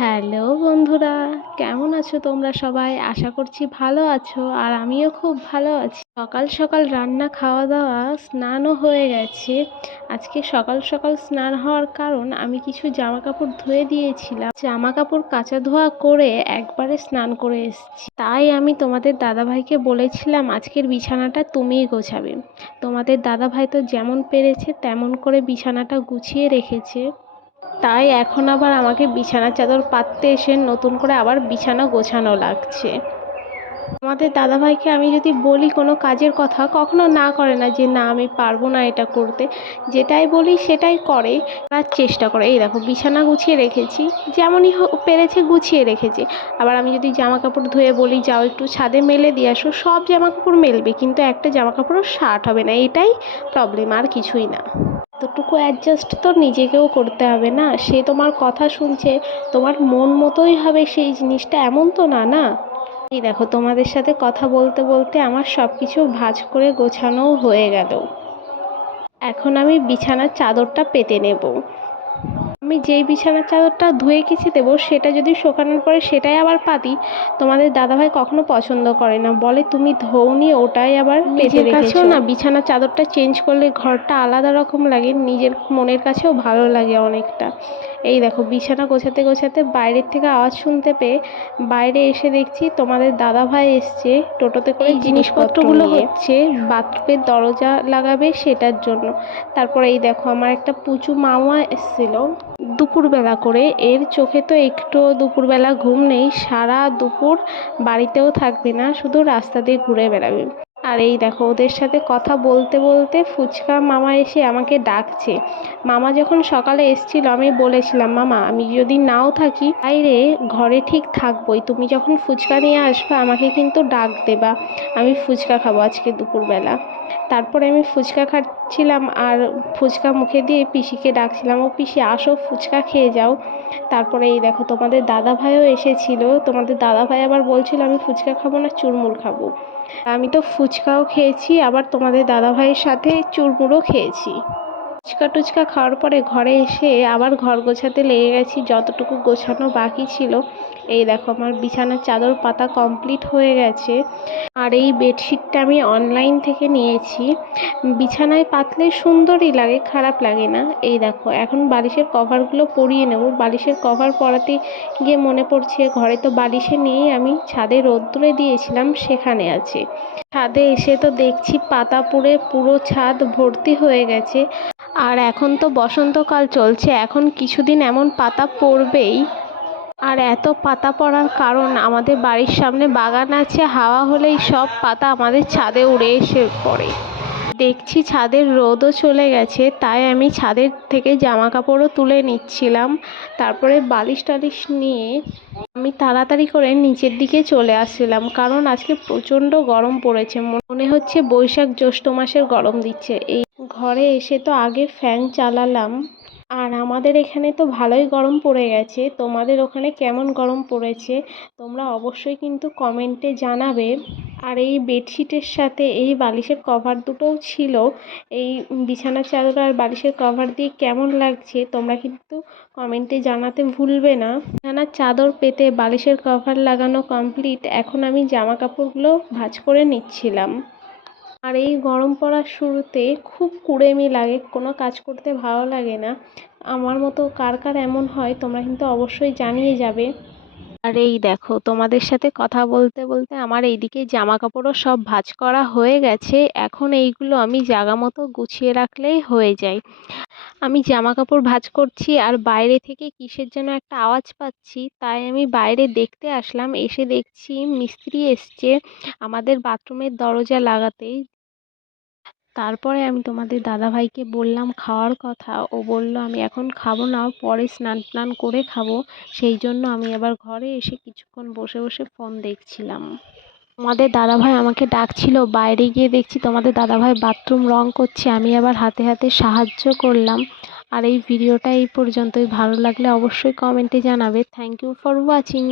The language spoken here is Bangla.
হ্যালো বন্ধুরা, কেমন আছো তোমরা সবাই? আশা করছি ভালো আছো আর আমিও খুব ভালো আছি। সকাল সকাল রান্না, খাওয়া দাওয়া, স্নানও হয়ে গেছে। আজকে সকাল সকাল স্নান হওয়ার কারণ আমি কিছু জামা কাপড় ধুয়ে দিয়েছিলাম। জামা কাপড় কাচা ধোয়া করে একবারে স্নান করে এসেছি। তাই আমি তোমাদের দাদাভাইকে বলেছিলাম আজকের বিছানাটা তুমিই গোছাবে। তোমাদের দাদাভাই তো যেমন পেরেছে তেমন করে বিছানাটা গুছিয়ে রেখেছে। তাই এখন আবার আমাকে বিছানার চাদর পাততে এসে নতুন করে আবার বিছানা গোছানো লাগছে। আমাদের দাদাভাইকে আমি যদি বলি কোনো কাজের কথা, কখনো না করে না যে না আমি পারবো না এটা করতে। যেটাই বলি সেটাই করে, করার চেষ্টা করে। এই দেখো বিছানা গুছিয়ে রেখেছি, যেমনই পেরেছে গুছিয়ে রেখেছে। আবার আমি যদি জামা কাপড় ধুয়ে বলি যাও একটু ছাদে মেলে দিয়ে আসো, সব জামা কাপড় মেলবে কিন্তু একটা জামা কাপড়ও শার্ট হবে না। এটাই প্রবলেম, আর কিছুই না। এতটুকু অ্যাডজাস্ট তো নিজেকেও করতে হবে না? সে তোমার কথা শুনছে, তোমার মন মতোই হবে সেই জিনিসটা, এমন তো না, না? এই দেখো তোমাদের সাথে কথা বলতে বলতে আমার সব কিছু ভাঁজ করে গোছানোও হয়ে গেল। এখন আমি বিছানার চাদরটা পেতে নেব। আমি যেই বিছানার চাদরটা ধুয়ে কেচে দেবো সেটা যদি শুকানোর পরে সেটাই আবার পাতি, তোমাদের দাদাভাই কখনো পছন্দ করে না, বলে তুমি ধোওনি, ওটাই আবার পেতে রেখেছো। না বিছানার চাদরটা চেঞ্জ করলে ঘরটা আলাদা রকম লাগে, নিজের মনের কাছেও ভালো লাগে অনেকটা। এই দেখো বিছানা গোছাতে গোছাতে বাইরের থেকে আওয়াজ শুনতে পেয়ে বাইরে এসে দেখছি তোমাদের দাদাভাই এসছে টোটোতে করে। জিনিসপত্রগুলো হচ্ছে বাথরুমের দরজা লাগাবে সেটার জন্য। তারপরে এই দেখো আমার একটা পুচু মামা এসেছিল দুপুরবেলা করে। এর চোখে তো একটুও দুপুরবেলা ঘুম নেই, সারা দুপুর বাড়িতেও থাকবে না, শুধু রাস্তা দিয়ে ঘুরে বেড়াবে। আর এই দেখো ওদের সাথে কথা বলতে বলতে ফুচকা মামা এসে আমাকে ডাকছে। মামা যখন সকালে এসেছিল আমি বলেছিলাম মামা আমি যদি নাও থাকি বাইরে ঘরে ঠিক থাকবোই, তুমি যখন ফুচকা নিয়ে আসবে আমাকে কিন্তু ডাক দেবা, আমি ফুচকা খাবো আজকে দুপুরবেলা। তারপরে আমি ফুচকা খাচ্ছিলাম আর ফুচকা মুখে দিয়ে পিসিকে ডাকছিলাম, ও পিসি আসো ফুচকা খেয়ে যাও। তারপরে এই দেখো তোমাদের দাদাভাইও এসেছিল, তোমাদের দাদাভাই আবার বলছিল আমি ফুচকা খাবো না, চুরমুর খাবো। আমি তো ফুচকাও খেয়েছি, আবার তোমাদের দাদাভাইয়ের সাথে চুরমুরও খেয়েছি। ফুচকা টুচকা খাওয়ার পরে ঘরে এসে আবার ঘর গোছাতে লেগে গেছি, যতটুকু গোছানো বাকি ছিল। এই দেখো আমার বিছানার চাদর পাতা কমপ্লিট হয়ে গেছে। আর এই বেডশিটটা আমি অনলাইন থেকে নিয়েছি, বিছানায় পাতলে সুন্দরই লাগে, খারাপ লাগে না। এই দেখো এখন বালিশের কভারগুলো পরিয়ে নেব। বালিশের কভার পরাতে গিয়ে মনে পড়ছে ঘরে তো বালিশে নেই, আমি ছাদে রোদ্দুরে দিয়েছিলাম সেখানে আছে। ছাদে এসে তো দেখছি পাতা পুড়ে পুরো ছাদ ভর্তি হয়ে গেছে। আর এখন তো বসন্তকাল চলছে, এখন কিছুদিন এমন পাতা পড়বেই। আর এত পাতা পড়ার কারণ আমাদের বাড়ির সামনে বাগান আছে, হাওয়া হলেই সব পাতা আমাদের ছাদে উড়ে এসে পড়ে। দেখছি ছাদের রোদও চলে গেছে, তাই আমি ছাদের থেকে জামা কাপড়ও তুলে নিচ্ছিলাম। তারপরে বালিশ টালিশ নিয়ে আমি তাড়াতাড়ি করে নিচের দিকে চলে আসছিলাম, কারণ আজকে প্রচণ্ড গরম পড়েছে, মনে হচ্ছে বৈশাখ জ্যৈষ্ঠ মাসের গরম দিচ্ছে। এই ঘরে এসে তো আগে ফ্যান চালালাম। আর আমাদের এখানে তো ভালোই গরম পড়ে গেছে, তোমাদের ওখানে কেমন গরম পড়েছে তোমরা অবশ্যই কিন্তু কমেন্টে জানাবে। আর এই বেডশিটের সাথে এই বালিশের কভার দুটোও ছিল, এই বিছানার চাদর আর বালিশের কভার দিয়ে কেমন লাগছে তোমরা কিন্তু কমেন্টে জানাতে ভুলবে না। বিছানার চাদর পেতে বালিশের কভার লাগানো কমপ্লিট, এখন আমি জামা কাপড়গুলো ভাঁজ করে নিচ্ছিলাম। আর এই গরম পড়ার শুরুতে খুব কুড়েমি লাগে, কোনো কাজ করতে ভালো লাগে না। আমার মতো কার কার এমন হয় তোমরা কিন্তু অবশ্যই জানিয়ে যাবে। আর এই দেখো তোমাদের সাথে কথা বলতে বলতে আমার এইদিকে জামা কাপড়ও সব ভাঁজ করা হয়ে গেছে, এখন এইগুলো আমি জায়গা মতো গুছিয়ে রাখলেই হয়ে যায়। আমি জামা কাপড় ভাঁজ করছি আর বাইরে থেকে কিসের যেন একটা আওয়াজ পাচ্ছি, তাই আমি বাইরে দেখতে আসলাম। এসে দেখছি মিস্ত্রি এসছে আমাদের বাথরুমের দরজা লাগাতে। তারপরে আমি তোমাদের দাদাভাইকে বললাম খাওয়ার কথা, ও বলল আমি এখন খাবো না, পরে স্নান টান করে খাবো। সেই জন্য আমি আবার ঘরে এসে কিছুক্ষণ বসে বসে ফোন দেখছিলাম। তোমাদের দাদাভাই আমাকে ডাকছিল, বাইরে গিয়ে দেখছি তোমাদের দাদাভাই বাথরুম রং করছে, আমি আবার হাতে হাতে সাহায্য করলাম। আর এই ভিডিওটা এই পর্যন্তই, ভালো লাগলে অবশ্যই কমেন্টে জানাবে। Thank you for watching.